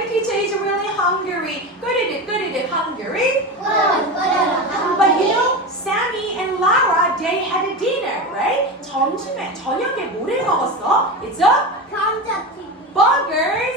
Sammy teacher is really hungry. 끓이듯 끓이듯 hungry. 끓여라 끓여라 But you know, Sammy and Lara, they had a dinner, right? 점심에, 저녁에 뭐를 먹었어? It's a 감자튀김 burgers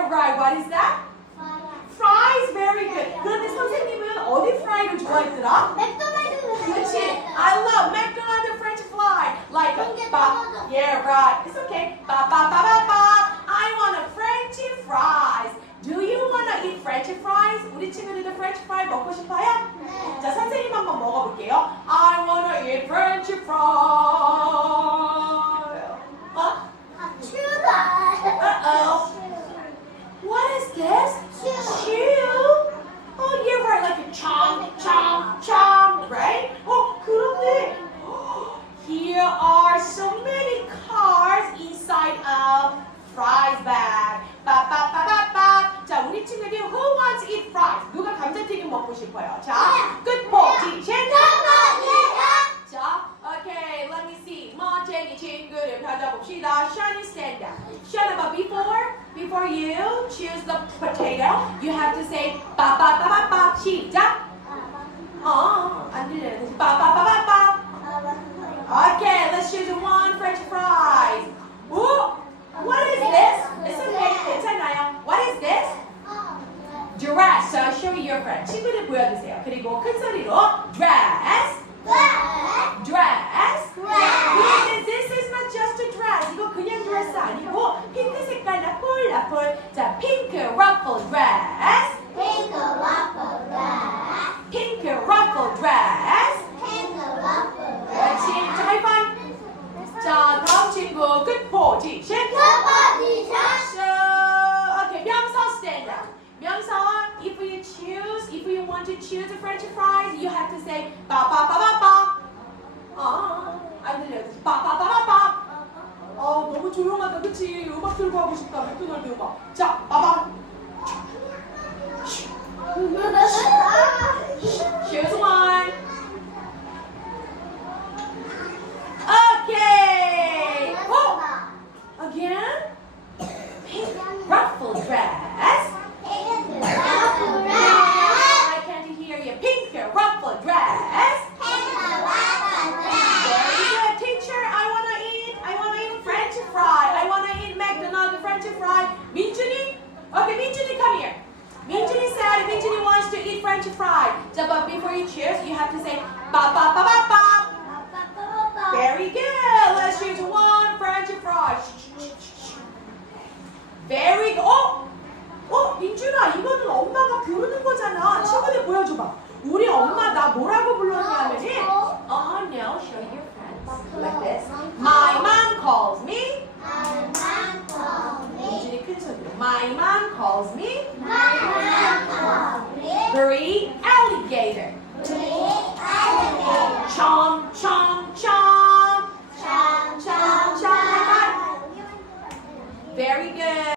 yeah, right. What is that? Fries, very good. 그런데 선생님은 어디 프라이를 좋아했더라? 맥도날드 그렇지. I love McDonald's French fry. Like a 그게 ba, 떨어져. yeah, right. It's okay. Ba ba ba ba ba. I want a French fries. Do you wanna eat French fries? 우리 친구들도 French fry 먹고 싶어요? 자, 선생님 한번 먹어볼게요. I wanna you choose the potato, you have to say 빠빠빠빠빠. 시작. 어, 안 들려요. 다시 빠빠빠빠빠. Okay, let's choose one French fries. Ooh, what is this? It's okay. 괜찮아요. What is this? Dress. So show your friend. 친구들 보여주세요. 그리고 큰 소리로 dress, dress. 핑크 ruffle dress, 핑크 ruffle dress. 그렇지. 자, 하이파이. 자, 다음 친구 good position. So, okay, 명서 stand up. 명서, if you choose, if you want to choose a French fries, you have to say ba ba ba ba ba. 아, 안 들려. ba ba ba ba ba. 어, 너무 조용하다, 그치? 음악 들고 하고 싶다, 맥도날드 음악. 자, 빠바. French fry. So, but before you choose, you have to say ba ba ba ba ba. Very good. Let's choose one French fry. Very good. 어? 어, 민준아, 이거는 엄마가 부르는 거잖아. 친구들 보여줘봐. 우리 엄마 나 뭐라고 불렀냐면은 Oh no, show your friends. Like this. My mom calls me. 민준이 큰 소리로. My mom calls me. Green alligator.